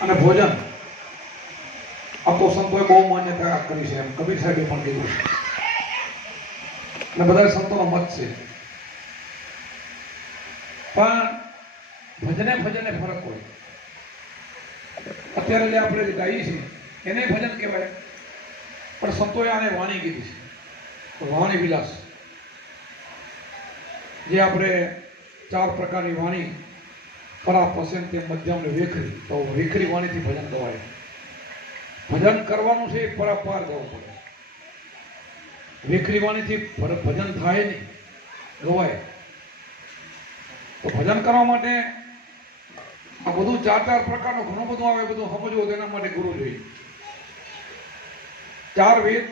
અને ભોજન આ તો સંતોએ બહુ માન્યતા કરી છે, એમ કબીર સાહેબે પણ કીધું છે અને બધા સંતોનો મત છે. પણ ભજને ફરક હોય. અત્યારે જે આપણે જે ગાઈએ છીએ એને ભજન કહેવાય, પણ સંતોએ આને વાણી કીધી છે, વાણી વિલાસ. જે આપણે 4 પ્રકારની વાણી, પરા, પસંદ, મધ્યમ ને વેખરી, તો વેખરી વાણીથી ભજન ગવાય. ભજન કરવાનું છે એ પરાપાર ગવું પડે. વેખરી વાણીથી ભજન થાય નહીં, ગવાય. તો ભજન કરવા માટે આ બધું 4 પ્રકારનું ઘણું બધું આવે, બધું સમજવું તેના માટે ગુરુ જોઈએ. 4 વેદ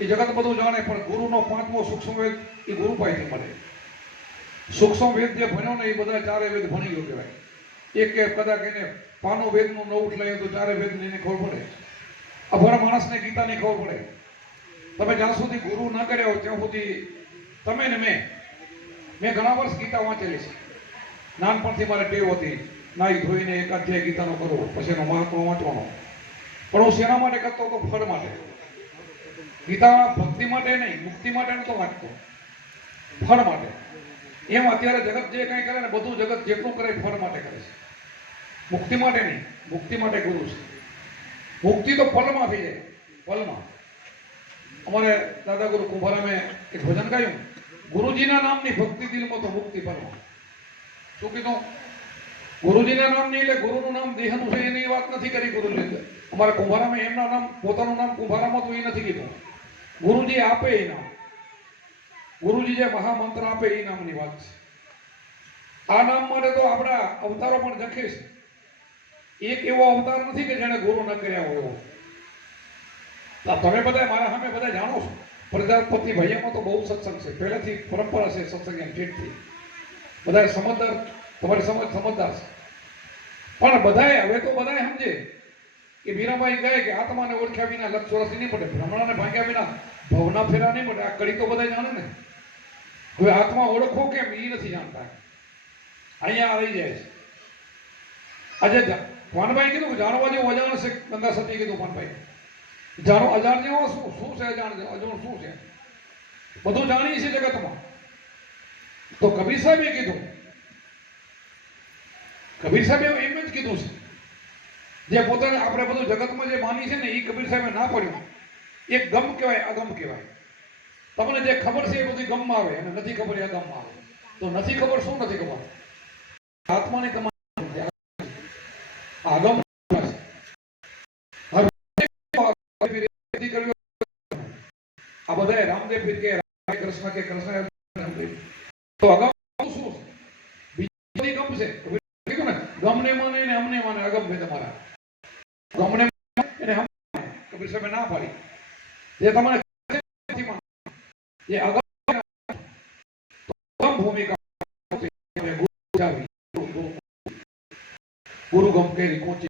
એ જગત બધું જાણે, પણ ગુરુનો 5મો સૂક્ષ્મ વેદ એ ગુરુ પાસેથી મળે. સૂક્ષ્મ વેદ જે ભણ્યો ને એ બધા 4 વેદ ભણી ગયો કહેવાય. એક કે કદાચ એને 5નો વેદનું ન ઉઠલાય તો 4 વેદની એને ખબર પડે. અભણ માણસને ગીતાની ખબર પડે. તમે જ્યાં સુધી ગુરુ ના કર્યા હોય ત્યાં સુધી તમે ને મેં ઘણા વર્ષ ગીતા વાંચેલી છે. નાનપણથી મારે ટેવ હતી, નાઈ ધોઈને એકાધ્યાય ગીતાનો કરવો, પછી એનો મહાત્મા વાંચવાનો. પણ હું શેના માટે કરતો હતો? ફળ માટે. ગીતા ભક્તિ માટે નહીં, મુક્તિ માટે નતો વાંચતો, ફળ માટે. એમ અત્યારે જગત જે કંઈ કરે ને બધું જગત જેટલું કરે ફળ માટે કરે છે, મુક્તિ માટે નહીં. મુક્તિ માટે ગુરુ છે. મુક્તિ તો ફળમાં થઈ જાય, ફળમાં. અમારે દાદા ગુરુ કુંભારામે એક ભજન ગાયું, ગુરુજીના નામની ભક્તિ દિલમાં તો મુક્તિ ફળમાં. શું કીધું? ગુરુજીના નામ નહીં, એટલે ગુરુનું નામ દેહનું છે એની વાત નથી કરી ગુરુજી. અમારા કુંભારામે એમના નામ, પોતાનું નામ કુંભારામાં તો એ નથી કીધું. ગુરુજી આપે એ નામ, ગુરુજી જે મહામંત્ર આપે એ નામની વાત છે. આ નામ માટે તો આપણા અવતારો પણ જખે છે. એક એવો અવતાર નથી કે જેને ગુરુ ન કર્યા હોય એવો. તમે બધા મારા સામે બધા જાણો છો, પ્રજાપતિ ભાઈયામાં તો બહુ સત્સંગ છે, પહેલાથી પરંપરા છે સત્સંગ એમ ઠીકથી. બધા સમજદાર, તમારી સમજદાર છે. પણ બધાએ હવે તો બધાએ સમજે કે મીરાબાઈ કહે કે આત્માને ઓળખ્યા વિના લક્ષ ચોરસી નહીં પડે, ભ્રમણાને ભાગ્યા વિના ભવના ફેરા નહીં પડે. આ કડી તો બધા જાણે ને. હવે આત્મા ઓળખો કેમ એ નથી જાણતા, અહીંયા રહી જાય છે. આજે ભાનભાઈ કીધું કે જાણવા જેવું અજાણ છે, ગંગા સતી કીધું ભાનભાઈ. જાણો અજાણ જેવો શું છે? અજાણ અજાણ શું છે? બધું જાણીએ છીએ જગતમાં. તો કબીર સાહેબે કીધું, કબીર સાહેબે એમ જ કીધું છે, જે પોતાને આપણે બધું જગતમાં જે માની છે ને એ કબીર સાહેબે ના પડ્યું. એક ગમ કહેવાય, અગમ કહેવાય. તમને જે ખબર છે એ બધી ગમમાં આવે, અને નથી ખબર એ અગમમાં આવે. તો નથી ખબર શું નથી ખબર? આત્માની કમાણી આગમ. આ બધા રામદેવ પીર કે કૃષ્ણ કે કૃષ્ણ તો અગમ શું બીજી ગમ છે? કીધું ને, ગમને માને ને અમને માને, અગમ છે તમારા. ગમને એને હમ કબીર સાહેબે ના પાડી. જે તમને ये अगम भूमिका गुरु गम के रिकोची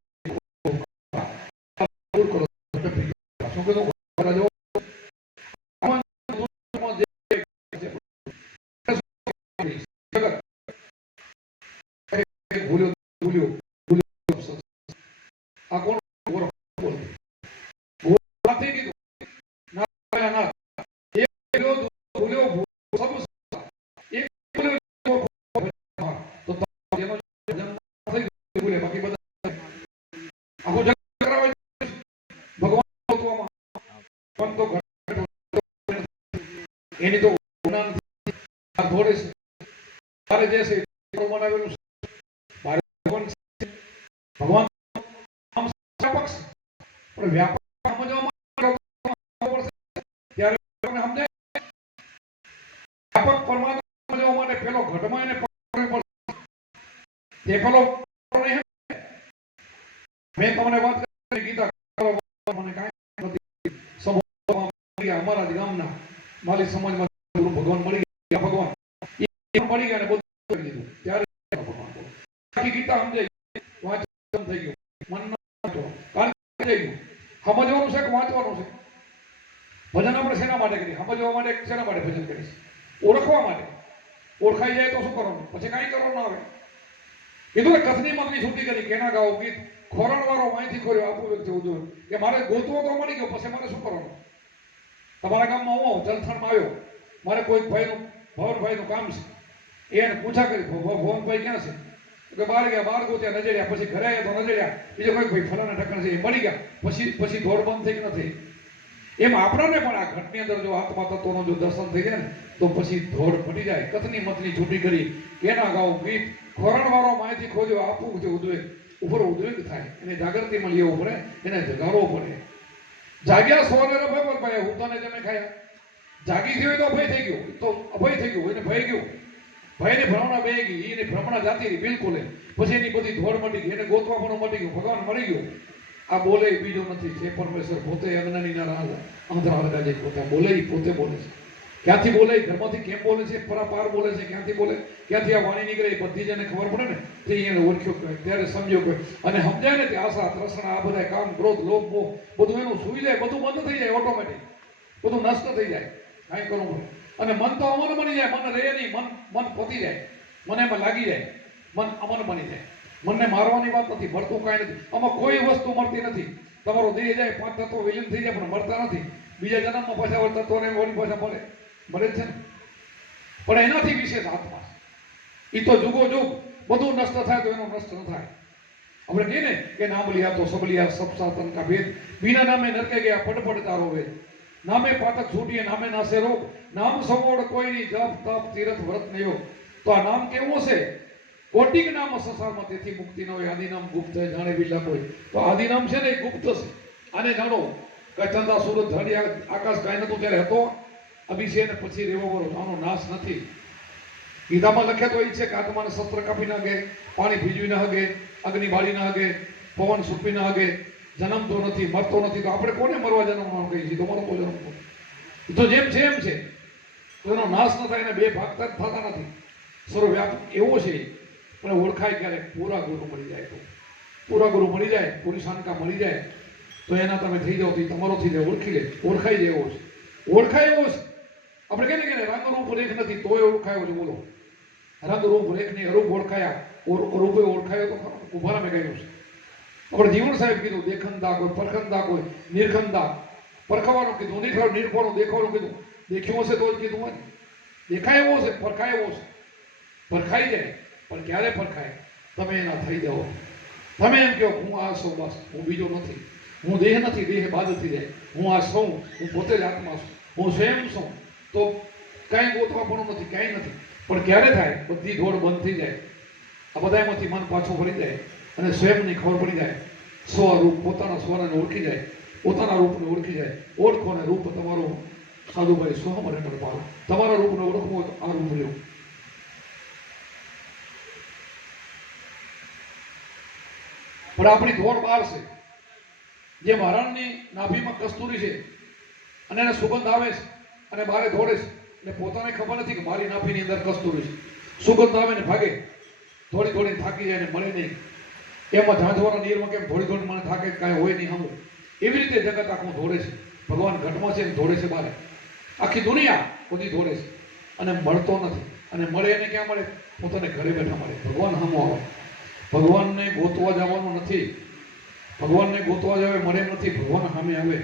એની તો થોડે છે. મારે જે છે બનાવેલું છે. મારે ભગવાન આમ વ્યાપક છે, પણ વ્યાપક સમજવામાં ત્યારે સમજાય. વ્યાપક પરમાત્મા સમજવા માટે પેલો ઘટમાં એને તે પેલો મેં તમને વાત કરી ગીતા મને કાંઈ નથી. અમારા ગામના માલી સમાજમાં ગુરુ ભગવાન મળી ગયા. ભગવાન મળી ગયા ને બધું કરી દીધું. ત્યારે ભગવાન આખી ગીતા સમજાઈ વાંચન થઈ ગયું. મન કારણ થઈ ગયું. સમજવાનું છે કે વાંચવાનું છે? ભજન આપણે શેના માટે કરીએ? સમજવા માટે, શેના માટે ભજન કરીએ? ઓળખવા માટે. ઓળખાઈ જાય તો શું કરવાનું? પછી કાંઈ કરવાનું આવે. કીધું કે કથની મગની છૂટી કરી, કેના ગાઓ ગીત ખોરણ વાળો અહીંથી ખોર્યો આપું વ્યક્તિ ઉદ્યોગ કે મારે ગોતવો તો મળી ગયો, પછી મારે શું કરવાનું? તમારા ગામમાં હું આવું, જલથાણમાં આવ્યો, મારે કોઈ ભાઈનું ભવનભાઈનું કામ છે, એને પૂછા કરી ભવનભાઈ ક્યાં છે? કે બહાર ગયા, બહાર ગોત્યા, નજર્યા, પછી ઘરે આવ્યા તો નજર્યા, બીજો કોઈ ભાઈ ફલાણા ઠકાણ છે એ મળી ગયા, પછી દોડ બંધ થઈ કે નથી? એમ આપણને પણ આ ઘટની અંદર જો આત્મા તત્વનું જો દર્શન થઈ જાય ને તો પછી ધોડ પડી જાય. કથની મતની છૂટી કરી કેના ગાવું ગીત, ખોરણ વાળો માહિતી ખોજ્યો આપવું છે ઉદ્વેગ, ઉપર ઉદ્વેગ થાય, એને જાગૃતિમાં લેવું પડે, એને જગાડવો પડે. જાગ્યા સોને રફે ભાઈ હું તને તમે ખાયા, જાગી થયો તો અભય થઈ ગયું, તો અભય થઈ ગયું, એને ભય ગયું, ભયની ભ્રમણા બે ગઈ, એની ભ્રમણા જાતી રહી બિલકુલ. પછી એની બધી ધોડ મટી ગઈ, એને ગોતવા પણ મટી ગયું, ભગવાન મળી ગયું. આ બોલે બીજો નથી, છે પરમેશ્વર પોતે અજ્ઞાનીના રાજા અંધરા રાજા પોતે બોલે, પોતે બોલે છે. ક્યાંથી બોલે, ઘરમાંથી કેમ બોલે છે, પરાપાર બોલે છે, ક્યાંથી બોલે, ક્યાંથી આ વાણી નીકળે, એ બધી જેને ખબર પડે ને તે એને ઓળખ્યો કહેવાય, ત્યારે સમજ્યો કહેવાય. અને સમજાય ને તે આશા તૃષ્ણા આ બધા કામ ક્રોધ લોભ મોહ બધું એનું સુઈ જાય, બધું બંધ થઈ જાય, ઓટોમેટિક બધું નષ્ટ થઈ જાય, કાંઈ કરવું પડે. અને મન તો અમન બની જાય, મન રહે નહીં, મન પતી જાય, મને એમાં લાગી જાય, મન અમન બની જાય. મનને મારવાની વાત નથી, મળતું કાંઈ નથી, આમાં કોઈ વસ્તુ મળતી નથી. તમારો દેહ જાય, 5 તત્વો વિલીન થઈ જાય પણ મળતા નથી. બીજા જન્મમાં પાછા તત્વોને ઓલી પાછા મળે છે ને. પણ એનાથી વિશેષ આત્મા એ તો જુગો જુગ બધું નષ્ટ થાય તો એનો નષ્ટ ન થાય. આપણે કહીએ ને કે નામ લિયા તો સબ લિયા સબ સાતન કા ભેદ, બીના નામે નરકે ગયા ફટફટ તારો વેદ, નામે પાતક છૂટીએ નામે નાસે રોગ, નામ સમોડ કોઈની જપ તપ તીરથ વ્રત નયો. તો આ નામ કેવું છે? કોટિક નામ સંસારમાં, તેથી મુક્તિ ન હોય. આદિનામ ગુપ્ત જાણે બીજા કોઈ. તો આદિનામ છે ને એ ગુપ્ત છે, આને જાણો. કઈ ચંદા સુરત ધણી આકાશ કાંઈ નતું ત્યારે હતો, અભિષેક ને પછી રેવો બરો, આનો નાશ નથી. ગીતામાં લખે તો એ છે કે આત્માને શસ્ત્ર કાપી ના હગે, પાણી ભીજવી ના હગે, અગ્નિ બાળી ના હગે, પવન સૂકવી ના હગે, જન્મતો નથી, મરતો નથી. તો આપણે કોને મરવા જન્મવાનું કહીએ છીએ? તમારો તો જન્મ તો જેમ છે એમ છે, તો એનો નાશ ન થાય, એને બે ભાગ થતા નથી. સર્વવ્યાપક એવો છે. પણ ઓળખાય ક્યારે? પૂરા ગુરુ મળી જાય તો. પૂરા ગુરુ મળી જાય, પૂરી શાનકા મળી જાય તો એના તમે થઈ જાઓ, તો તમારો થઈ જાય, ઓળખી લે, ઓળખાઈ જાય એવો છે. ઓળખાય એવો છે. આપણે કહીએ ને કે રંગ રૂપ રેખ નથી તોય ઓળખાયો છે. બોલો, રંગ રૂપ રેખ નહીં, અરૂપ ઓળખાયા, રૂપે ઓળખાયો તો ઉભારા મેં કહ્યું છે. આપણે જીવન સાહેબ કીધું, દેખંદા કોઈ, પરખંદા કોઈ, નિરખંદા. પરખવાનું કીધું, નિરખવાનું, દેખવાનું કીધું. દેખ્યું હશે તો જ કીધું હોય. દેખાય એવો છે, પરખાય એવો છે. પરખાઈ જાય, પણ ક્યારે પરખાય? તમે એના થઈ જાઓ. તમે એમ કહો હું આ સૌ, બસ હું બીજો નથી, હું દેહ નથી, દેહ બાદ થઈ જાય, હું આ સૌ, હું પોતે જ આત્મા છું, હું સ્વયં છું. તો કાંઈ ગોતવા પણ નથી, કાંઈ નથી. પણ ક્યારે થાય? બધી દોડ બંધ થઈ જાય, આ બધામાંથી મન પાછું ફરી જાય અને સ્વયંની ખબર પડી જાય. સ્વરૂપ, પોતાના સ્વરને ઓળખી જાય, પોતાના રૂપને ઓળખી જાય. ઓળખો ને રૂપ તમારું સાધુભાઈ સ્વહમ રેટર પાડો. તમારા રૂપને ઓળખવું હોય તો આ રૂપ લેવું. પણ આપણી ધોર બહાર છે. જે મહારાજની નાભીમાં કસ્તુરી છે અને એને સુગંધ આવે છે અને બારે દોડે છે, એટલે પોતાને ખબર નથી કે મારી નાભીની અંદર કસ્તુરી છે. સુગંધ આવે ને ભાગે, થોડી થોડી થાકી જાય ને મળે નહીં. એમાં ઝાંઝવાના નીરમાં કેમ થોડી થોડી મને થાકે, કાંઈ હોય નહીં હમું. એવી રીતે જગત આખું દોડે છે. ભગવાન ઘટમાં છે ને દોડે છે બારે. આખી દુનિયા બધી દોડે છે અને મળતો નથી. અને મળે એને ક્યાં મળે? પોતાને ઘરે બેઠા મળે. ભગવાન સામો આવે. ભગવાનને ગોતવા જવાનું નથી. ભગવાનને ગોતવા જાવે મળે નથી, ભગવાન સામે આવે.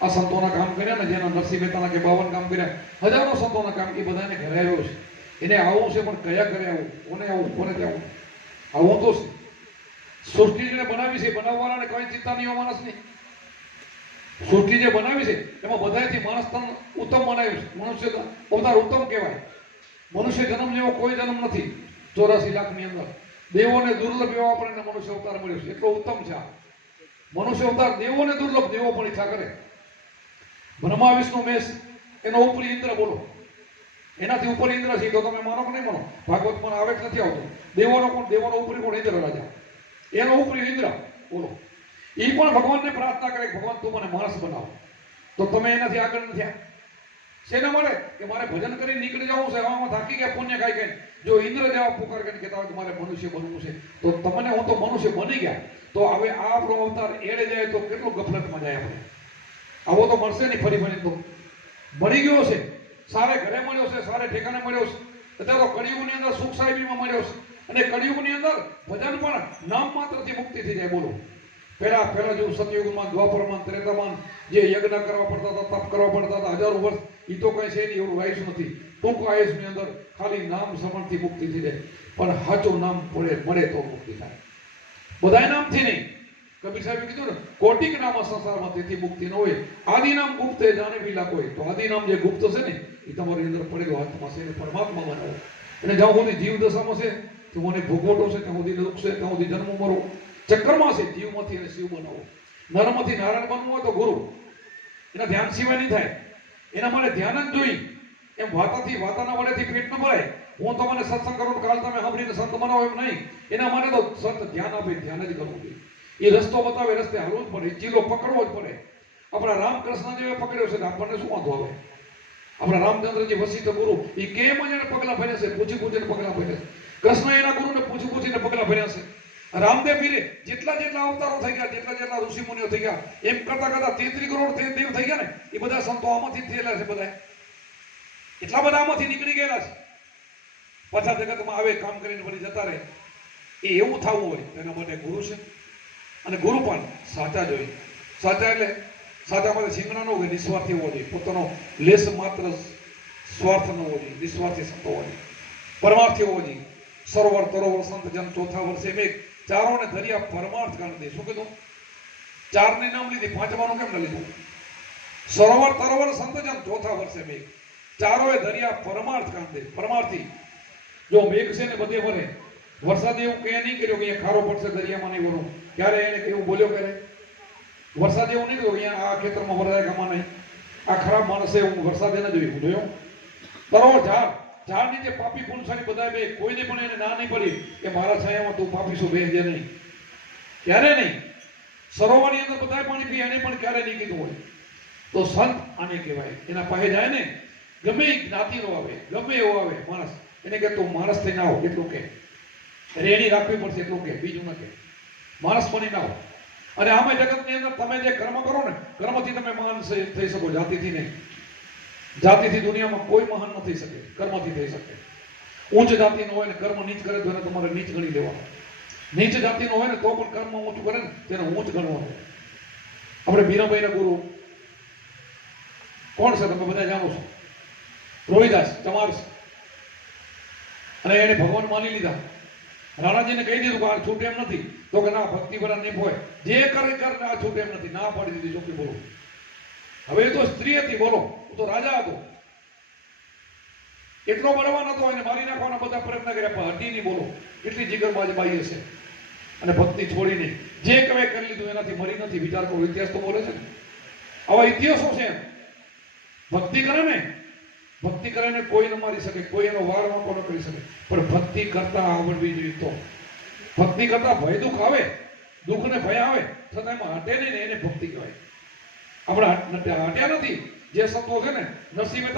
આ સંતોના કામ કર્યા ને, જેના નરસિંહ મહેતાના કે 52 કામ કર્યા, હજારો સંતોના કામ, એ બધાને ઘરે આવ્યો છે. એને આવું છે, પણ કયા ઘરે આવું, કોને આવું, કોને ત્યાં આવું તો છે. સૃષ્ટિ જેને બનાવી છે, બનાવવાળાને કઈ ચિંતા નહીં હોય માણસની. સૃષ્ટિ જે બનાવી છે એમાં બધાથી માણસ ઉત્તમ બનાવ્યું છે. મનુષ્ય અવતાર ઉત્તમ કહેવાય. મનુષ્ય જન્મ જેવો કોઈ જન્મ નથી 84 લાખની અંદર. દેવોને દુર્લભ એવો આપણને મનુષ્ય અવતાર મળ્યો છે, એટલો ઉત્તમ છે. મનુષ્ય અવતાર દેવોને દુર્લભ, દેવો પણ ઈચ્છા કરે. બ્રહ્મા વિષ્ણુ મેષ, એનો ઉપરી ઇન્દ્ર બોલો, એનાથી ઉપર ઇન્દ્ર છે. તો તમે માનો કે નહીં માનો, ભાગવતમાં આવે જ નથી આવતું. દેવોનો ઉપરી કોણ? ઇન્દ્ર રાજા. એનો ઉપરી ઇન્દ્ર બોલો. એ પણ ભગવાનને પ્રાર્થના કરે, ભગવાન તું મને માણસ બનાવો. તો તમે એનાથી આગળ નથી. શેના મળે કે મારે ભજન કરી નીકળી જવું છે, આમાં થાકી ગયા, પુણ્ય ખાઈ ગઈ. જો ઇન્દ્ર જેવા પુકાર કરીને કહેતા હોય કે મારે મનુષ્ય બનવું છે, તો તમને હું તો મનુષ્ય બની ગયા. તો હવે આ આપણો અવતાર એડે જાય તો કેટલું ગફલતમાં જાય આપણે. આવો તો મળશે નહીં ફરી ફરી. તો મળી ગયો છે, સારે ઘરે મળ્યો છે, સારે ઠેકાણે મળ્યો છે. અત્યારે તો કળિયુગની અંદર સુખ સાહેબીમાં મળ્યો છે. અને કળિયુગની અંદર ભજન પણ નામ માત્રથી મુક્તિ થઈ જાય. બોલો, પહેલા જેવું સતયુગમાં, દ્વાપરમાં, ત્રેતામાં જે યજ્ઞ કરવા પડતા હતા, તપ કરવા પડતા હતા હજારો વર્ષ, એ તો કઈ છે નહીં, એવું આયુષ નથી. ટૂંક આયુષની અંદર ખાલી નામ સ્મરણથી મુક્તિ થઈ જાય. પણ સાચું નામ મળે તો મુક્તિ થાય. બધાય નામથી નહીં. કબીર સાહેબે કીધું ને, કોટિક નામ સંસારમાં તેથી મુક્તિ ન હોય. આદિ નામ ગુપ્ત જાણે વિલા કોઈ. તો આદિ નામ જે ગુપ્ત છે ને એ તમારી અંદર પડેલો હાથમાં છે, એને પરમાત્મા બનાવો. અને જ્યાં સુધી જીવ દશામાં છે ત્યાં મને ભોગવટો છે, ત્યાં સુધી દુઃખ છે, ત્યાં સુધી જન્મ મરો ચક્કરમાં છે. જીવમાંથી એને શિવ બનાવો. નરમાંથી નારાયણ બનવું હોય તો ગુરુ, એના ધ્યાન સિવાય નહીં થાય. એના માટે ધ્યાન જ જોઈ. એમ વાતાના વડેથી પેટ ન ભરાય. હું તમને સત્સંગ કરું કાલ તમે સાંભળીને સંત બનાવો એમ નહીં. એના માટે તો સંત ધ્યાન આપે, ધ્યાન જ કરવું જોઈએ. એ રસ્તો બતાવે, રસ્તે હાલવું જ પડે, ચીલો પકડવો જ પડે. આપણા રામકૃષ્ણ જેવે પકડ્યો છે, આપણને શું વાંધો આવે? આપણા રામચંદ્રજી વશિષ્ઠ ગુરુ એ કેમ જ એને પગલા ભર્યા છે, પૂછીને પગલા ભર્યા છે. કૃષ્ણ એના ગુરુને પૂછીને પગલા ભર્યા છે. રામદેવ પીરે જેટલા અવતારો થઈ ગયા, જેટલા ઋષિ મુનિઓ થઈ ગયા, એમ કરતા 33 કરોડ દેવ થઈ ગયા ને, એ બધા સંતો આમાંથી થયેલા છે. બધા એટલા બધા આમાંથી નીકળી ગયેલા છે. પાછા જગતમાં આવે, કામ કરીને વળી જતા રહે. એ એવું થવું હોય એના માટે ગુરુ છે. અને ગુરુ પણ સાચા જોઈએ. સાચા એટલે સાચા માટે સિંગણા ન હોય, નિસ્વાર્થી હોવો જોઈએ. પોતાનો લેસ માત્ર સ્વાર્થ ન હોવો જોઈએ. નિસ્વાર્થી સંતો હોવો જોઈએ, પરમાર્થી હોવો જોઈએ. સરોવર તરોવર સંત જન ચોથા વર્ષે મેં ચારોને દરિયા પરમાર્થ કાઢી દે. શું કીધું? ચારની નામ લીધી, પાંચમાનું કેમ ન લીધું? સરોવર તરોવર સંત જન ચોથા વર્ષે મેઘ, ચારોએ દરિયા પરમાર્થ કાઢી દે. પરમાર્થી જો મેઘ છે ને બધે ભરે. વરસાદ એવું કહે નહીં કર્યો કે અહીંયા ખારો પડશે દરિયામાં નહીં ભરું. ક્યારે એને એવું બોલ્યો કરે? વરસાદ એવું નહીં કહ્યું અહીંયા આ ખેતરમાં વરસાદ ગામમાં નહીં. આ ખરાબ માણસે હું વરસાદ એને જોયું. તરોવર ઝાડની જે પાપી ફૂલસાની બધા બે, કોઈને પણ એને ના નહીં પડી કે મારા છાયામાં તું પાપી શું બેસજે નહીં. ક્યારે નહીં. સરોવરની અંદર બધા પાણી પી, એને પણ ક્યારે નહીં કીધું હોય. તો સંત આને કહેવાય. એના પાસે જાય ને, ગમે એ જ્ઞાતિનો આવે, ગમે એવો આવે માણસ, એને કે તું માણસ થઈને આવો એટલું કે, રેડી રાખવી પડશે એટલું કે, બીજું ન કે. માણસ બની ના આવો. અને આમે જગતની અંદર તમે જે કર્મ કરો ને, કર્મથી તમે મહાન થઈ શકો, જાતિથી નહીં. જાતિથી દુનિયામાં કોઈ મહાન ન થઈ શકે, કર્મથી થઈ શકે. ઉચ્ચ જાતિનો હોય ને કર્મ નીચ કરે તો એને તમારે નીચ ગણી લેવાનું. નીચ જાતિનો હોય ને તો પણ કર્મ ઊંચું કરે ને તેને ઊંચ ગણવાનું. આપણે મીરાબાઈના ગુરુ કોણ છે તમે બધા જાણો છો? રોહિદાસ ચમાર. અને એને ભગવાન માની લીધા. રાણાજીને કહી દીધું કે આ છૂટે એમ નથી. તો કે ના, ભક્તિ બરા નહીં હોય, જે કરે કર, આ છૂટે એમ નથી. ના પાડી દીધી ચોખ્ખી. બોલો, હવે એ તો સ્ત્રી હતી, બોલો, તો રાજા હતો. એટલો બળવાન હતો, એને મારી નાખવાના બધા પ્રયત્ન કર્યા, પણ હટી નહીં. બોલો, કેટલી જીગરબાજ બાઈ હશે. અને ભક્તિ છોડીને જે કવે કરી લીધું એનાથી મરી નથી. વિચાર કરો, ઇતિહાસ તો બોલે છે ને. આવા ઇતિહાસો છે. ભક્તિ કરે ને કોઈ ન મારી શકે, કોઈ એનો વાર વાંકો ન કરી શકે. પણ ભક્તિ કરતા આવડવી જોઈએ. તો ભક્તિ કરતા ભય દુઃખ આવે, દુઃખ ને ભય આવે છતાં એમાં હટે નહીં ને, એને ભક્તિ કહેવાય. આપણે હટ્યા નથી. જે સંતો છે ને, નરસિંહ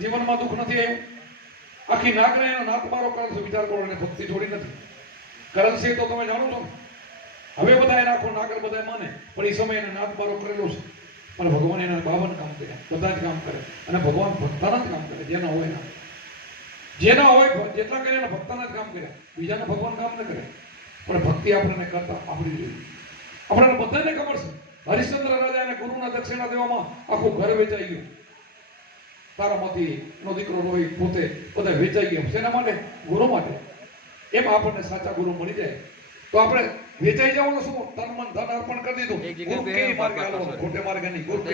જીવનમાં દુઃખ નથી આવ્યું. આખી નાગને એનો નાતબારો કરે છે. વિચાર કરો, એને ભક્તિ છોડી નથી. કરણસિંહ તો તમે જાણો છો ને. હવે બધા એને આખો નાગર બધા માને, પણ એ સમય એને નાતબારો કરેલો છે. પણ ભગવાન એના 52 કામ કર્યા. બધા જ કામ કરે. અને ભગવાન ભક્તાના જ કામ કરે. જેના હોય જેટલા કરે એના ભક્તાના જ કામ કર્યા. બીજાના ભગવાન કામ ન કરે. પણ ભક્તિ આપણને કરતા આવડી જોઈએ. આપણને બધાને ખબર છે, હરિશ્ચંદ્ર રાજાને ગુરુના દક્ષિણા દેવામાં આખું ઘર વેચાઈ ગયું. તારામાંથી નો દીકરો રોહિત પોતે બધા વેચાઈ ગયા. શેના માટે? ગુરુ માટે. એમ આપણને સાચા ગુરુ મળી જાય તો આપણે વેચાઈ જવાનું શું? તન મન ધન અર્પણ કરી દીધું. ગુરુ કે માર્ગે આલો, ખોટે માર્ગે નહીં. ગુરુ કે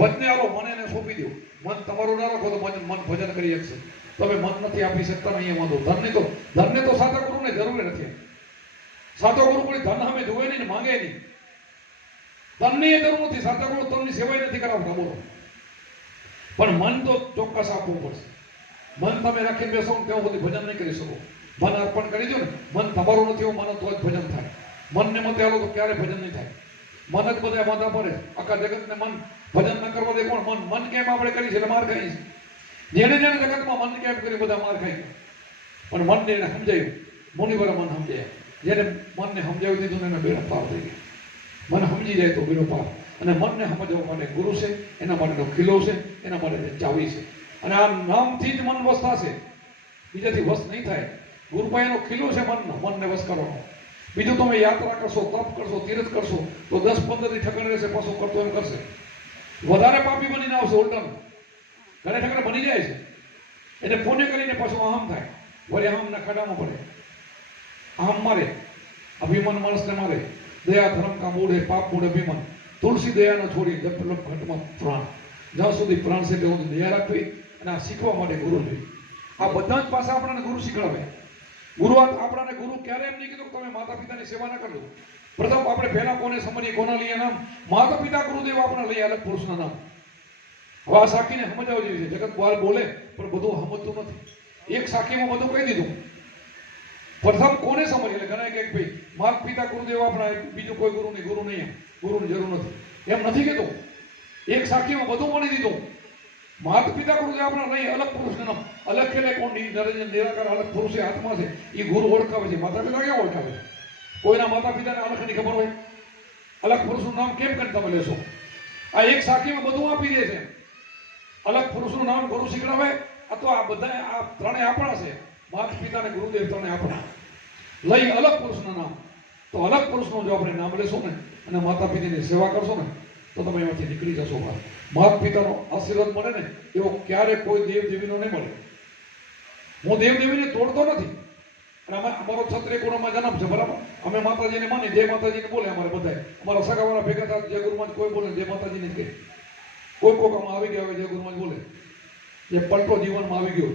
વચને આલો, મને એને સોંપી દો. મન તમારું ના રાખો તો મન ભજન કરી શકશે. તમે મન નથી આપી શકતા, નહીં વાંધો. ધનને તો સાચા ગુરુને જરૂર નથી. સાચો ગુરુ કોઈ ધન સામે જોવે નહીં, માંગે નહીં. ધનની એ જરૂર નથી. સાચા ગુરુ તમને સેવાય નથી કરાવતા. બોલો, પણ મન તો ચોક્કસ આપવું પડશે. મન તમે રાખીને બેસો ને ત્યાં સુધી ભજન નહીં કરી શકો. મન અર્પણ કરી દો ને. મન તમારું નથી એવું માનો તો જ ભજન થાય. મનને મતે આલો તો ક્યારે ભજન નહીં થાય. મન જ બધા માથા પડે. આખા જગતને મન ભજન ન કરવા દે કોણ? મન કેમ આપણે કરી છે એટલે માર ખાઈ છે. જેને જગતમાં મન કેમ કરી બધા માર ખાઈ. પણ મનને એને સમજાયું. મુનિવર મન સમજાય. જેને મનને સમજાવી દીધું ને એને બેડા પાર થઈ ગયા. મન સમજી જાય તો બેડો પાર. અને મનને સમજવા માટે ગુરુ છે, એના માટેનો ખીલો છે, એના માટે ચાવી છે. અને આ નામથી જ મન વસ થશે, બીજાથી વસ નહીં થાય. ગુરુ પાસેનો ખીલો છે મનને વશ કરવાનો. બીજું તમે યાત્રા કરશો, તપ કરશો, તીર્થ કરશો તો 10-15 દી ઠકણ રહેશે, પાછો કરતો એમ કરશે. વધારે પાપી બનીને આવશે ઉલટાનું. ઘરે ઠકણે બની જાય છે એટલે પુણ્ય કરીને પાછું અહમ થાય. વળી અહમના ખાડામાં પડે. અહમ મારે, અભિમાન માણસને મારે. દયા ધર્મ કા મૂળ હે પાપ મૂળ અભિમાન. તુલસી દયા ન છોડી જપ ઘટમાં પ્રાણ. જ્યાં સુધી પ્રાણ છે ત્યાં સુધી દયા રાખવી અને આ શીખવા માટે ગુરુ જોઈએ. આ બધા જ પાસા આપણને ગુરુ શીખવાડે. ગુરુ આપણને ગુરુ ક્યારે એમ નહીં કીધું કે તમે માતા પિતાની સેવા ના કરજો. પ્રથમ આપણે પહેલા કોને સમજીએ, કોના લઈએ નામ? માતા પિતા ગુરુદેવ આપણે લઈએ, અલગ પુરુષના નામ. હવે આ સાખીને સમજાવવા જેવી છે. જગત બહાર બોલે પણ બધું સમજતું નથી. એક સાખીમાં બધું કહી દીધું. પ્રથમ કોને સમજીએ? એટલે ઘણા કે ભાઈ માતા પિતા ગુરુદેવ આપણા, બીજું કોઈ ગુરુ નહીં, ગુરુ નહીં, ગુરુની જરૂર નથી, એમ નથી કીધું. એક સાખીમાં બધું મળી દીધું. માતા પિતા ગુરુદેવ આપણા નહીં, અલગ પુરુષનું નામ. અલગ એટલે કોણ? નિરાકાર અલગ પુરુષ આત્મા છે, એ ગુરુ ઓળખાવે છે. માતા પિતા કેમ ઓળખાવે છે? કોઈના માતા પિતાને અલગની ખબર હોય? અલગ પુરુષનું નામ કેમ કરીને તમે લેશો? આ એક સાખીમાં બધું આપી દે છે. અલગ પુરુષનું નામ ગુરુ શીખડાવે. અથવા આ બધા આ ત્રણેય આપણા છે. માતા પિતા ને ગુરુદેવ ત્રણેય આપણા. લઈ અલગ પુરુષનું નામ. તો અલગ પુરુષનું જો આપણે નામ લેશો ને અને માતા પિતાની સેવા કરશો ને તો તમે એમાંથી નીકળી જશો બહાર. માતા પિતાનો આશીર્વાદ મળે ને એવો ક્યારે કોઈ દેવ દેવીનો નહીં મળે. હું દેવ દેવીને તોડતો નથી. અને અમારો ક્ષત્રિય કુળમાં જન્મ છે, બરાબર. અમે માતાજીને માની, જય માતાજીને બોલે અમારે બધા. અમારા સગાવાળા ભેગા થાય જય ગુરુમાં કોઈ બોલે, જય માતાજીને જ કહે. કોઈ કોકમાં આવી ગયા હોય જય ગુરુમાં જ બોલે. એ પલટો જીવનમાં આવી ગયો.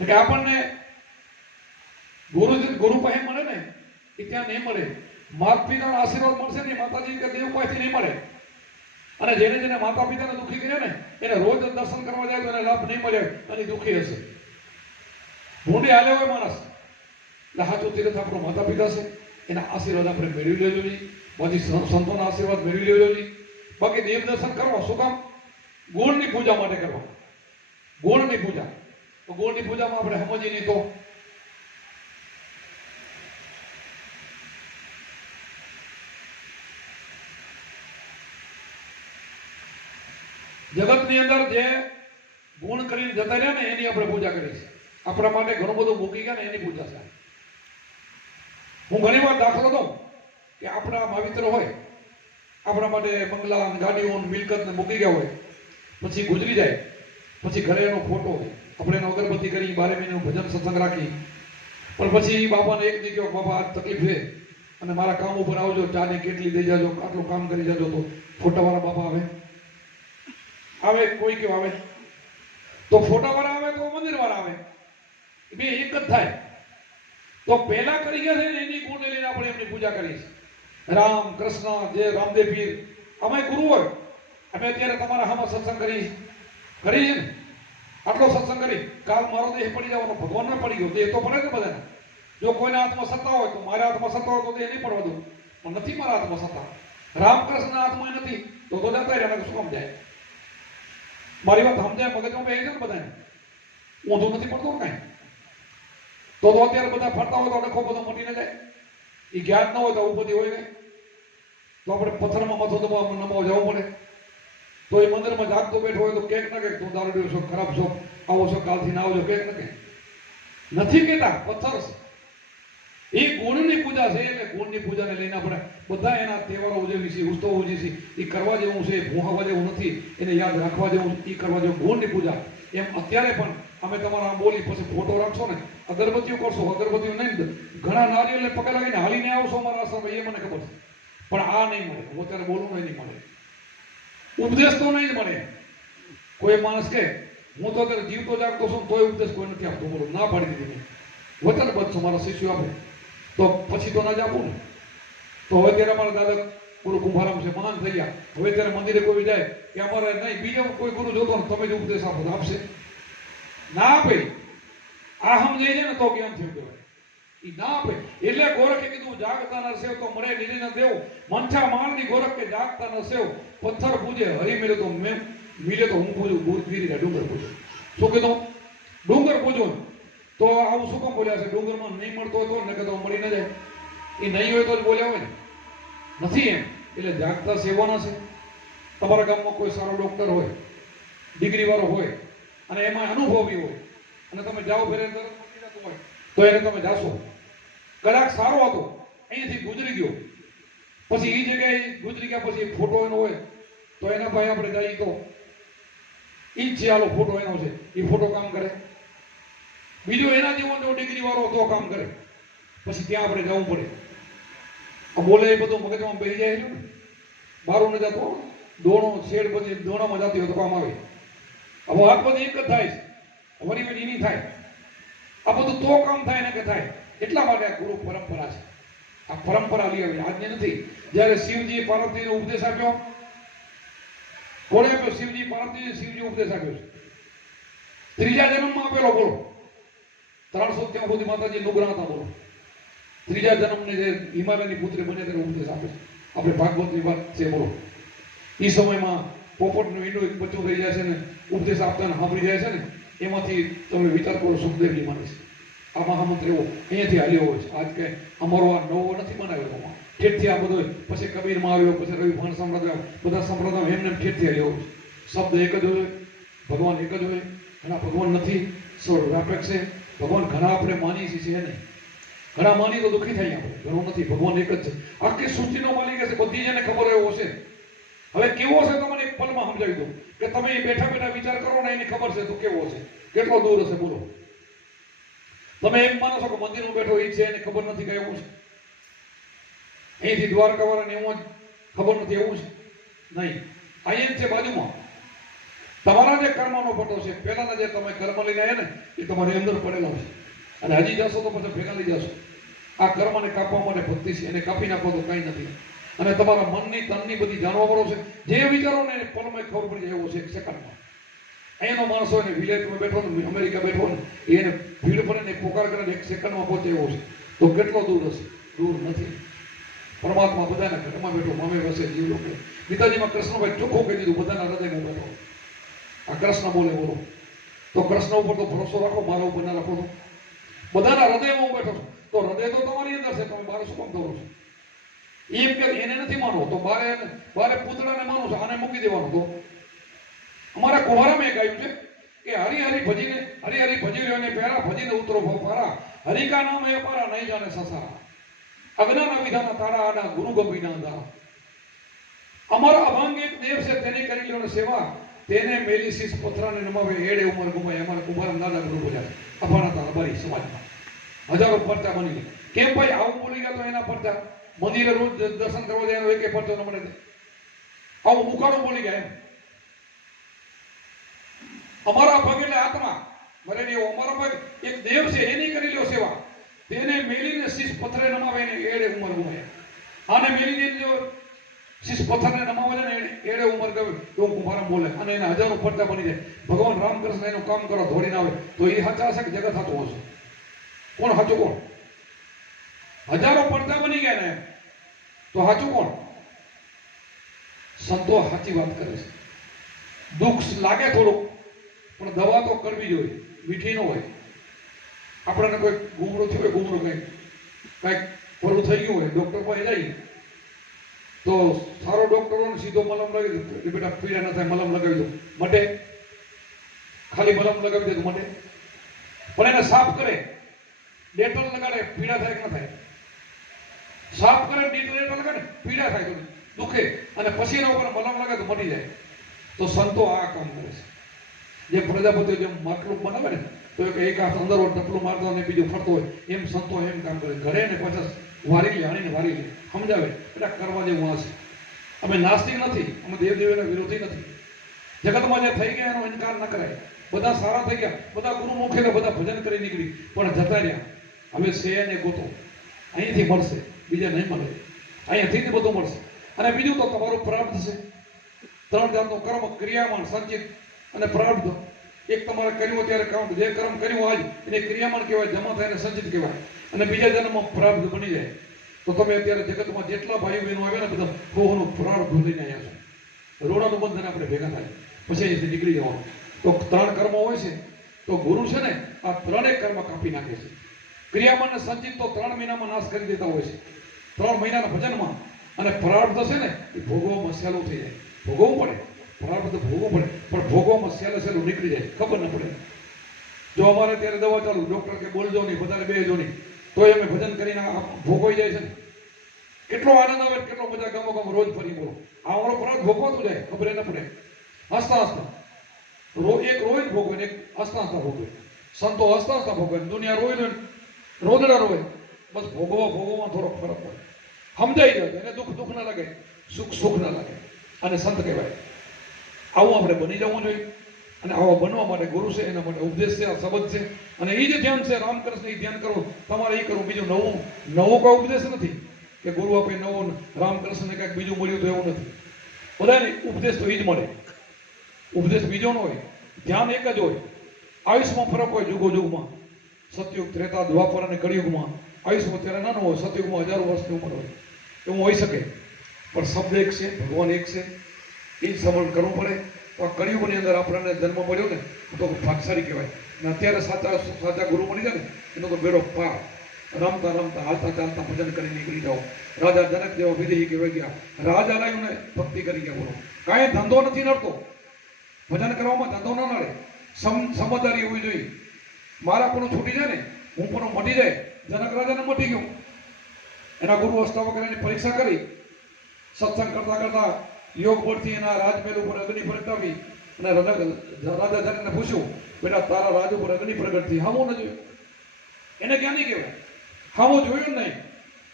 એટલે આપણને ગુરુ પાસે મળે ને એ ત્યાં નહીં મળે. માતા પિતાનો આશીર્વાદ મળશે ને માતાજી કે દેવ પાસેથી નહીં મળે. અને જેને માતા પિતાને દુઃખી કર્યા ને એને રોજ દર્શન કરવા જાય તો એને લાભ નહીં મળે અને દુઃખી હશે. ભૂંડી હાલે હોય માણસ એટલે સાચું તીર્થ આપણો માતા પિતા છે, એના આશીર્વાદ આપણે મેળવી લેજો નહીં. પછી સંતોના આશીર્વાદ મેળવી લેજો નહીં. બાકી દેવ દર્શન કરવા શું કામ? ગોળની પૂજા માટે કરવા. ગોળની પૂજા. તો ગોળની પૂજામાં આપણે સમજીએ નહીં તો જગતની અંદર જે ગુણ કરીને જતા રહ્યા ને એની આપણે પૂજા કરીએ છીએ. આપણા માટે ઘણું બધું મૂકી ગયા ને એની પૂજા છે. હું ઘણી વાર દાખલો દઉં કે આપણા માવિત્ર હોય, આપણા માટે બંગલા, ગાડીઓ, મિલકત ને મૂકી ગયા હોય, પછી ગુજરી જાય, પછી ઘરે એનો ફોટો હોય, આપણે એનો અગરબત્તી કરી 12 મહિનાનું ભજન સત્સંગ રાખી, પણ પછી બાપાને એક દી કહ્યો બાપા આ તકલીફ છે અને મારા કામ ઉપર આવજો, ચાની કેટલી દઈ જાજો, આટલું કામ કરી જાજો. તો ફોટાવાળા બાપા આવે કોઈ કેવું આવે તો ફોટાવાળા આવે તો મંદિરવાળા આવે, બે એક જ થાય. તો પહેલા કરી ગયા છે ને એની ગુણ લઈને આપણે એમની પૂજા કરીએ છીએ. રામ કૃષ્ણ જે રામદેવ પીર અમે ગુરુ હોય. અમે અત્યારે તમારા હામાં સત્સંગ કરી છે ને, આટલો સત્સંગ કરી, કાલ મારો દેહ પડી જવાનો, ભગવાન ને પડી ગયો, દેહ તો પડે ને બધાને. જો કોઈના હાથમાં સત્તા હોય તો મારા હાથમાં સત્તા હોય તો દેહ નહીં પડવા દઉં, પણ નથી મારા હાથમાં સત્તા. રામકૃષ્ણના હાથમાં નથી તો જતા રહ્યા, શું કામ જાય? મારી વાત સમજાય મગજમાં બે છે ને બધાને, ઊંધું નથી પડતું ને કાંઈ. તો અત્યારે બધા ફરતા હોય તો ડખો બધો મટીને જાય. એ જ્ઞાન ન હોય તો આવું બધી હોય ને તો આપણે પથ્થરમાં મથો દબાવવા નમાવા જવું પડે. તો એ મંદિરમાં જાગતો બેઠો હોય તો કેક ના કે તું દારૂ છો, ખરાબ છો, આવો છો, કાલથી ના આવજો, કેક ના કે નથી કેતા, પથ્થર છે. એ ગુણની પૂજા છે. એટલે ગુણની પૂજાને લઈને આપણે બધા એના તહેવારો ઉજવીએ છીએ, ઉત્સવો ઉજવીએ છીએ. એ કરવા જેવું છે, ભૂહાવા જેવું નથી, એને યાદ રાખવા જેવું, એ કરવા જેવું ગુણની પૂજા. એમ અત્યારે પણ અમે તમારા બોલી પછી ફોટો રાખશો ને, અગરબત્તીઓ કરશો, અગરબત્તીઓ નહીં, ઘણા નારિયેળને પગે લાગીને હાલીને આવશો અમારા આશ્રમ, એ મને ખબર છે. પણ આ નહીં મળે. હું અત્યારે બોલું નહીં મળે, ઉપદેશ તો નહીં મળે. કોઈ માણસ કે હું તો અત્યારે જીવતો જાગતો છું તોય ઉપદેશ કોઈ નથી આપતો, બોલો ના પાડી દીધી. વચનબદ્ધ છો, મારા શિષ્યો આપે તો પછી તો ના જ આપું ને. તો હવે ત્યારે અમારા દાદા ગુરુ કુંભારામ છે, મહાન થઈ ગયા. હવે ત્યારે મંદિરે કોઈ જાય કે અમારે નહીં, બીજો કોઈ ગુરુ જોતો ને તમે જ ઉપદેશ આપો તો આપશે? ના આપે. આ સમજાય છે ને તો જ્ઞાન થયું કહેવાય. એ ના આપે. એટલે ગોરખે કીધું જાગતા ન સેવ તો મળે નીરે ન દેવ, મંઠા મારની ગોરખ કે જાગતા ન સેવ, પથ્થર પૂજે હરી મિલે તો મિલે તો હું પૂજું, ગુરુ ગીરી ડુંગર પૂજું. શું કીધું? ડુંગર પૂજું. તો આવું શું કામ બોલ્યા છે? ડુંગરમાં નહીં મળતો હતો ને કે તો મળી ન જાય. એ નહીં હોય તો જ બોલ્યા હોય ને, નથી એમ. એટલે જાગતા સેવાના છે. તમારા ગામમાં કોઈ સારો ડોક્ટર હોય, ડિગ્રી વાળો હોય અને એમાં અનુભવી હોય અને તમે જાઓ ફેરે તરત મળી જતું હોય તો એને તમે જાશો. કદાચ સારો હતો, અહીંયાથી ગુજરી ગયો, પછી એ જગ્યાએ ગુજરી ગયા પછી ફોટો એનો હોય તો એના ભાઈ આપણે જઈએ તો એ જ છે, હાલો ફોટો એનો છે, એ ફોટો કામ કરે. બીજો એના જેવો જો ડિગ્રી વાળો તો કામ કરે, પછી ત્યાં આપણે જવું પડે. આ બોલે એ બધું મગજમાં બેસી જાય છે ને, બારું ન જતો, દોણો શેડ બધી દોણામાં જતી હોય તો કામ આવે. હવે આ બધી એક જ થાય છે, વળી વળી નહીં થાય. આ બધું તો કામ થાય ને કે થાય. એટલા માટે આ ગુરુ પરંપરા છે. આ પરંપરા લઈ આવી આજની નથી. જ્યારે શિવજીએ પાર્વતીને ઉપદેશ આપ્યો, કોણે આપ્યો? શિવજી પાર્વતીને શિવજી ઉપદેશ આપ્યો છે. ત્રીજા જન્મમાં આપેલો. બોલો, 300 ત્યાં સુધી માતાજી નુગ્રહ હતા. બોલો, ત્રીજા જન્મને જે હિમાલયની પુત્રી બને તેને ઉપદેશ આપે છે. આપણે ભાગવતની વાત છે. બોલો, એ સમયમાં પોપટનું ઈંડું એક બચ્ચું થઈ જાય છે ને ઉપદેશ આપતા સાંભળી જાય છે ને, એમાંથી તમે વિચાર કરો સુખદેવજી માને છે. આ મહામંત્ર એવો અહીંયાથી હાલ્યો હોય છે. આજ કે અમારો આ નવો નથી બનાવ્યો, ઠેઠથી આ બધો પછી કબીરમાં આવ્યો, પછી રવિ ભાણ સંપ્રદાય, બધા સંપ્રદાય એમને ઠેઠથી હાલ્યો હોય છે. શબ્દ એક જ હોય, ભગવાન એક જ હોય. ઘણા ભગવાન નથી, સર્વવ્યાપક છે. ભગવાન ઘણા આપણે માનીએ છીએ નહીં, ઘણા માની તો દુઃખી થાય આપણે. ઘણું નથી, ભગવાન એક જ છે. આખી સૃષ્ટિનો માલિક છે, બધી જેને ખબર હોય એવો છે. હવે કેવો છે તમને એક પલમાં સમજાવી દઉં કે તમે બેઠા બેઠા વિચાર કરો ને એની ખબર છે તો કેવો છે, કેટલો દૂર હશે. બોલો, તમે એમ માનો છો કે મંદિરમાં બેઠો એ છે એને ખબર નથી કે એવું છે, અહીંથી દ્વારકા વાળાને એવું જ ખબર નથી એવું છે નહીં. અહીંયા જ છે બાજુમાં. તમારા જે કર્મનો પટો છે, પહેલાના જે તમે કર્મ લઈને આવ્યા ને એ તમારી અંદર પડેલો છે, અને હજી જશો તો પછી ભેગા લઈ જશો. આ કર્મને કાપવા માટે ભક્તિ છે, એને કાપી નાખો તો કંઈ નથી. અને તમારા મનની તનની બધી જાણવા વાળો છે, જે વિચારો ને પલમાં ખબર પડી જાય એવો છે. એક સેકન્ડમાં અહીંયાનો માણસો એને વિલેજમાં બેઠો ને અમેરિકા બેઠો ને એને ભીડ પડે ને પોકાર કરે ને 1 સેકન્ડમાં પહોંચે એવો છે. તો કેટલો દૂર હશે? દૂર નથી. પરમાત્મા બધાના ઘરમાં બેઠો, મામે વસે જીવ લોકો. ગીતાજીમાં કૃષ્ણભાઈ ચોખ્ખું કહી દીધું, બધાના હૃદયમાં બેઠો. આ કૃષ્ણ બોલે. બોલો, તો કૃષ્ણ ઉપર તો ભરોસો રાખો, મારા ઉપર ના રાખો. તો બધાના હૃદયમાં હું બેઠો છું. તો હૃદય તો તમારી અંદર છે, તમે બહાર શું કામ કરો છો? એમ કે એને નથી માનવો તો બારે પૂતળાને માનો છો, આને મૂકી દેવાનું. તો અમારા કુંભારામાં એક આવ્યું છે કે હરી હરી ભજી રહ્યો ને પહેરા ભજીને ઉતરો પારા, હરિકા નામ એ પારા નહીં જાણે સસારા, અજ્ઞાન વિધાના તારા આના ગુરુ ગંભીના અંધારા. અમારા અભંગ એક દેવ છે, તેને કરી લો સેવા, તેને મેલી શીશ પથરાને નમાવે, એડે ઉમર ગુમાય. અમારા કુંભારા દાદા ગુરુ બોલ્યા અભાણા હતા અમારી સમાજમાં. હજારો પરચા બની ગયા. કેમ ભાઈ આવું બોલી ગયા? તો એના પરચા મંદિરે રોજ દર્શન કરવા જાય એનો એક પરચો ન મળે. આવું મુકાડું બોલી ગયા એમ. અમારા ભગ એટલે આત્મા મરે ને એવો અમારો ભગ એક દેવ છે, એની કરી લ્યો સેવા, તેને મેલીને શીશ પથરે નમાવે ને એડે ઉમર ગુમાય. આને મેલીને જો શીશ પથ્થરને નમાવે છે ને એડે ઉમર ગમે તો કુંભારામ બોલે, અને એના હજારો પડતા બની જાય. ભગવાન રામકૃષ્ણ એનું કામ કરો ધોડીને આવે તો એ સાચા હશે કે જગત સાચું હશે? કોણ સાચું? કોણ? હજારો પડતા બની ગયા ને તો સાચું કોણ? સંતો સાચી વાત કરે છે. દુઃખ લાગે થોડુંક, પણ દવા તો કરવી જોઈએ, મીઠી ન હોય. આપણને કોઈ ગુમરો થયો હોય, ગુમરો કંઈક પરું થઈ ગયું હોય, ડોક્ટર પાસે જઈએ તો સારો ડોક્ટરોને સીધો મલમ લગાવી દો, બેટા પીડા ન થાય, મલમ લગાવી દો, મટે. ખાલી મલમ લગાવી દે તો મટે. પણ એને સાફ કરે, ડેટોલ લગાડે, પીડા થાય કે ન થાય? સાફ કરે, ડેટોલ લગાડે, પીડા થાય તો દુખે, અને પછી એના ઉપર મલમ લગાવે તો મટી જાય. તો સંતો આ કામ કરે છે. જે પ્રજાપતિઓ જેમ માટલું બનાવે ને તો એક હાથ અંદર ટપલું મારતો અને બીજું ફરતો હોય, એમ સંતો એમ કામ કરે. ઘરે ને પાછા વારી લે, આણીને વારી લે, સમજાવે એટલે કરવા જેવું હશે. અમે નાસ્તિક નથી, અમે દેવદેવીના વિરોધી નથી. જગતમાં જે થઈ ગયા એનો ઇનકાર ન કરાય. બધા સારા થઈ ગયા, બધા ગુરુમુખે ને બધા ભજન કરી નીકળી, પણ જતા રહ્યા. હવે છે ને ગોતો, અહીંથી મળશે, બીજા નહીં મળે. અહીંયાથી જ બધું મળશે. અને બીજું તો તમારું પ્રાપ્ત થશે. 3 જાતનું કર્મ, ક્રિયામાન, સંચિત અને પ્રારબ્ધ. એક તમારે કર્યું ત્યારે કાઉન્ટ, જે કર્મ કર્યું આજ એને ક્રિયામાન કહેવાય, જમા થાય એને સંચિત કહેવાય. અને બીજા જન્મમાં પ્રારબ્ધ બની જાય. તો તમે અત્યારે જગતમાં જેટલા ભાઈઓ બહેનો આવ્યા ને બધા કોહનું પ્રારબ્ધ લઈને આવ્યા છો. રોડાનું બંધન આપણે ભેગા થાય પછી અહીંથી નીકળી જવાનું. તો 3 કર્મ હોય છે. તો ગુરુ છે ને આ 3 કર્મ કાપી નાખે છે. ક્રિયામાન અને સંચિત તો 3 મહિનામાં નાશ કરી દેતા હોય છે, 3 મહિનાના ભજનમાં. અને પ્રારબ્ધ છે ને એ ભોગવવામાં સહેલું થઈ જાય. ભોગવવું પડે, પ્રારબ્ધ ભોગવવું પડે, પણ ભોગવવામાં સહેલું નીકળી જાય, ખબર ન પડે. જો અમારે ત્યારે દવા ચાલુ, ડોક્ટર કે બોલજો નહીં, બધાને બેસજો નહીં, તોય અમે ભજન કરીને ભોગવાઈ જાય છે ને. કેટલો આનંદ આવે, કેટલો બધા ગામો ગામ રોજ ફરી બોલો. આ અમારો પ્રાંત ભોગવાતું જાય, ખબર ન પડે. હસતા હસતા એક રોજ ભોગવે ને એક હસતા હસતા ભોગવે. સંતો હસતા હસતા ભોગવે, દુનિયા રોઈ રોદડા રોય. બસ ભોગવવામાં થોડોક ફરક પડે. સમજાઈ જાય એને દુઃખ ના લાગે, સુખ ના લાગે, અને સંત કહેવાય. આવું આપણે બની જવું જોઈએ. અને આવા બનવા માટે ગુરુ છે, એના માટે ઉપદેશ છે, આ શબ્દ છે, અને એ જે ધ્યાન છે રામકૃષ્ણ, એ ધ્યાન કરવું તમારે. એ કરવું, બીજું નવો કોઈ ઉપદેશ નથી કે ગુરુ આપે નવો, રામકૃષ્ણને કંઈક બીજું મળ્યું તો એવું નથી. બધાને ઉપદેશ તો એ જ મળે, ઉપદેશ બીજો ન હોય, ધ્યાન એક જ હોય. આયુષમાં ફરક હોય, યુગોમાં, સતયુગ, ત્રેતા, દ્વાપર અને કળિયુગમાં આયુષમાં ત્યારે નાનું હોય, સતયુગમાં 1000 વર્ષની ઉંમર હોય, એવું હોઈ શકે. પણ શબ્દ એક છે, ભગવાન એક છે, એ જ સમરણ કરવું પડે. તો આ કળિયુગની અંદર આપણને જન્મ મળ્યો ને તો ભાગશાળી કહેવાય. અને અત્યારે સાચા ગુરુ મળી જાય ને એનો તો બેડો પાર. રમતા રમતા, હાલતા ચાલતા ભજન કરી નીકળી જાઓ. રાજા જનક જેવા વિદેહી કહેવાય ગયા, રાજા લાવીને ભક્તિ કરી ગયા. બોલો, કાંઈ ધંધો નથી નડતો, ભજન કરવામાં ધંધો ન નડે. સમજદારી હોવી જોઈએ. મારા પણ છૂટી જાય ને, હું પણ મટી જાય. જનક રાજાને મટી ગયું, એના ગુરુ અષ્ટાવક્રની પરીક્ષા કરી, સત્સંગ કરતા કરતા યોગ પરથી એના રાજમહેલ ઉપર અગ્નિ પ્રગટાવી, અને રાજા જનકને પૂછ્યું, બેટા તારા રાજ ઉપર અગ્નિ પ્રગટ થઈ, હામું ન જોયું? એને ક્યાં નહીં કહેવાય, હામું જોયું નહીં.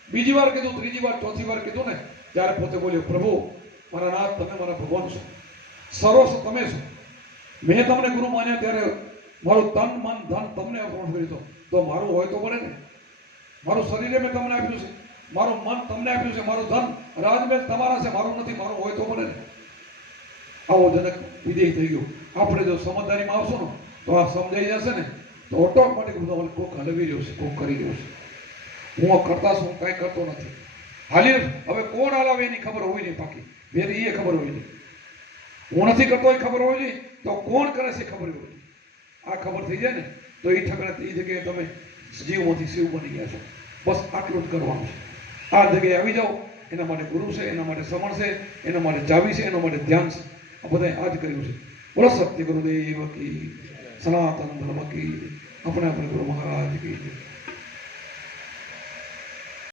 બીજી વાર કીધું, ત્રીજી વાર, ચોથી વાર કીધું ને, ત્યારે પોતે બોલ્યો, પ્રભુ મારા નાથ, તમે મારા ભગવાન છો, સર્વસ્વ તમે છો. મેં તમને ગુરુ માન્યા ત્યારે મારું તન મન ધન તમને અર્પણ કર્યું. તો મારું હોય તો પડે ને. મારું શરીરે મેં તમને આપ્યું છે, મારું મન તમને આપ્યું છે, મારું ધન રાજમહેલ તમારા છે, મારું નથી. મારું હોય તો પડે ને. આવો જનક વિદેહી થઈ ગયો. આપણે જો સમજદારીમાં આવશો ને તો આ સમજાઈ જશે ને, તો ઓટોમેટિક બધું કોક હલવી રહ્યું છે, કોક કરી રહ્યું છે. હું કરતા છું, કાંઈ કરતો નથી, હાલી. હવે કોણ હલાવે એની ખબર હોવી નહીં, પાકી વેરી એ ખબર હોવી નહીં. હું નથી કરતો એ ખબર હોવી જોઈએ, તો કોણ કરે છે ખબર હોવી જોઈએ. આ ખબર થઈ જાય ને તો એ ઠકડા, એ જગ્યાએ તમે જીવમાંથી શિવ બની ગયા છો. બસ આટલું જ કરવાનું છે. આ જગ્યાએ આવી જાઓ. એના માટે ગુરુ છે, એના માટે સમણ છે, એના માટે ચાવી છે, એના માટે ધ્યાન છે. આ બધાએ આ જ કર્યું છે. બોલો સત્ય ગુરુદેવ કી, સનાતન ધર્મ કી, આપણે ગુરુ મહારાજ કી.